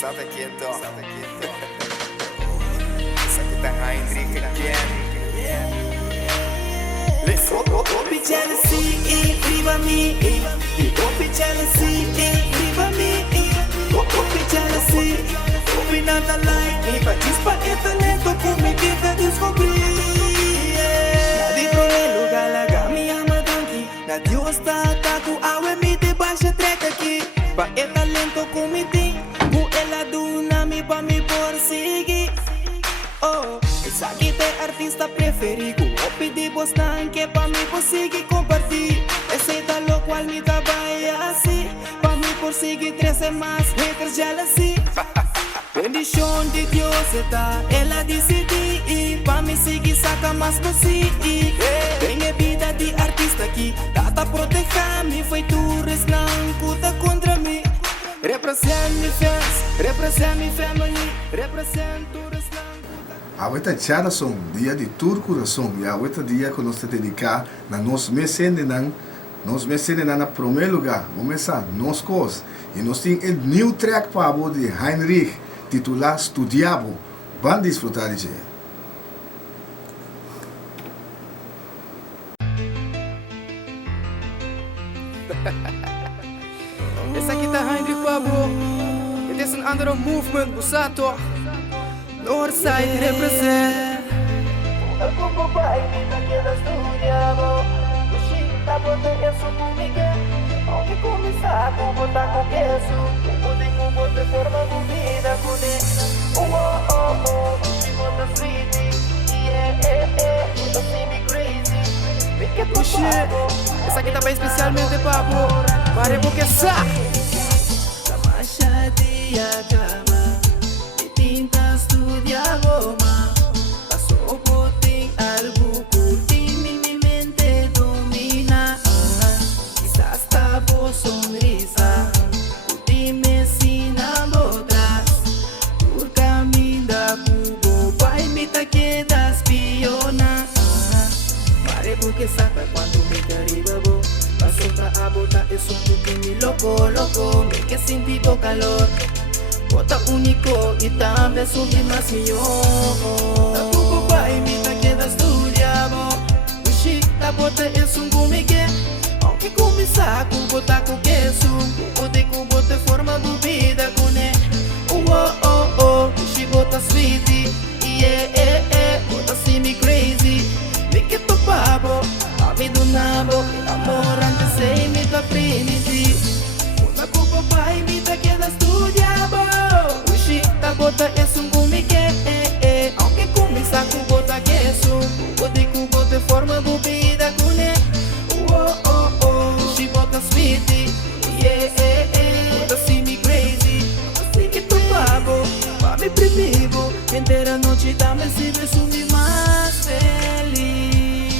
Salta quieto. Essa aqui tá Heinrich again. Let's go. Be jealousy, riba me. Be jealousy, riba me. Be jealousy, be nada like. Pra disparar talento com me vida descobrir. Nadi pro meu lugar, laga me ama tanque. Na Deus tá ataco, awe me de baixa treca aqui. Pa é talento com me tem. O ela do nome pra me perseguir. Oh, essa aqui é artista preferido. Eu pedi bastante que pra me conseguir compartilhar. Esse tá louco, qual me trabalha assim. Pra me conseguir crescer mais, haters jealousy. Bendição de Deus está, ela decidir. Pra me seguir, saca mais possível. Tem a vida de artista aqui. Tá proteger me, foi tourist, não puta contra mim. Represent me fans, represent me family, represent tourist. Aweta tchara som dia de tur coração e aweta dia que nós te dedicar na nos mecene na primeiro lugar começar nos cos e nós tem um new track para de Heinrich titular Studiabo. Van desfrutar de Essa aqui tá Heinrich Pablo. It is an under movement, Busato. Northside represent. Como vai vida que ela estudiava. O chico tá botando isso comigo. Ao que começar com botar com queso. Com botar forma com vida com ele. O chico tá sweet. Tá semi crazy. Puxa, essa aqui tá bem especialmente Pablo. Pare porque sabe. Tamasha dia cama. Tinta estudiavo ma. Paso por ti algo curti mi mente domina. Quizás esta voz sonrisa. Curti me sin atrás. Por camina cubo. Pai me ta quedas piona. Pare porque sabe quando me derriba bo. Paso pra a bota es un poquito loco. Me que sentido calor. Bota único e também subir mais melhor. Tá tudo bem, me tá queda estudiamo. O chico tá bota isso comigo. Aunque começar com botar com queso. Pode com botar forma do vida com ele. O chico bota sweet. Bota semi crazy. Me que tô pabo. A me do nabo. Amor antes sem me tá primiti. Una culpa pai, me tá queda estudiamo. Ta bota isso comigo, aunque começar com bota queso, pode com bota forma bebida com ele. She bota sweet, bota semi crazy, assim que tu pago, pra me primeiro, inteira noite dá-me se me mais feliz.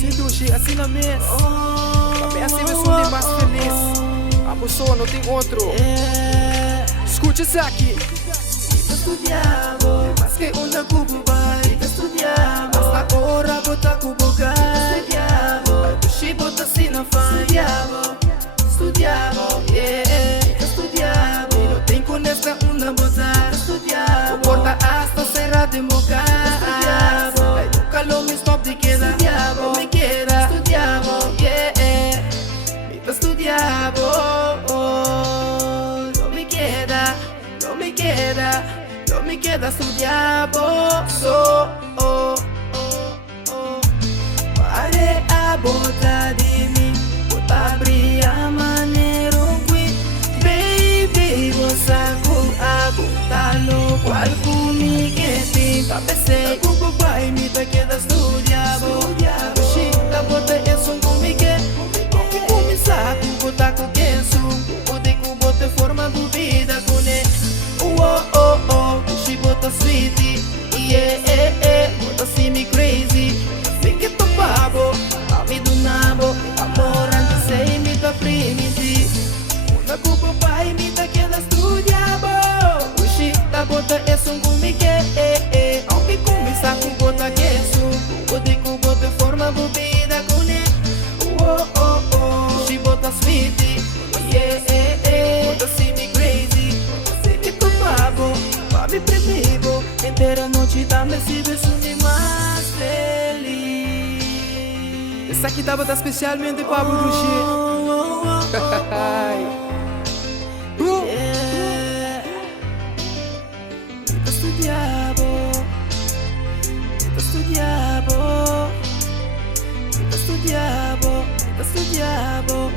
Sim, Dushi, assim na mesa. Também assim me mais feliz. A pessoa não tem outro. Escute isso aqui. Estudiamo, mas que una cubo vai. Estudiamo, hasta ora bota cubo gai. Estudiamo, she bota sina fai. Estudiamo, estudiamo. Não tem com esta una bota. Estudiamo, porta hasta serra de moca. Estudiamo, nunca lo me stop de queda. Estudiamo, me queda. Estudiamo, estudiamo. No me queda estudiar Pare a bota de mim, bota brilha maneiro que baby, você a bota no qual comigo tem. Tá pensei, o pai me tá queda estudiar Chita bota isso comigo. Aunque começar com bota com queso, pode com bota forma do vida com ele. She bota sweet, bota semi crazy. Fique topado, a me do nabo. Amor antes sei me tá primiti. Una culpa pai me tá queda estudiamo. She tá bota isso comigo, aunque começar com bota queso. Essa aqui tá botar especialmente para Budushi. Studiavo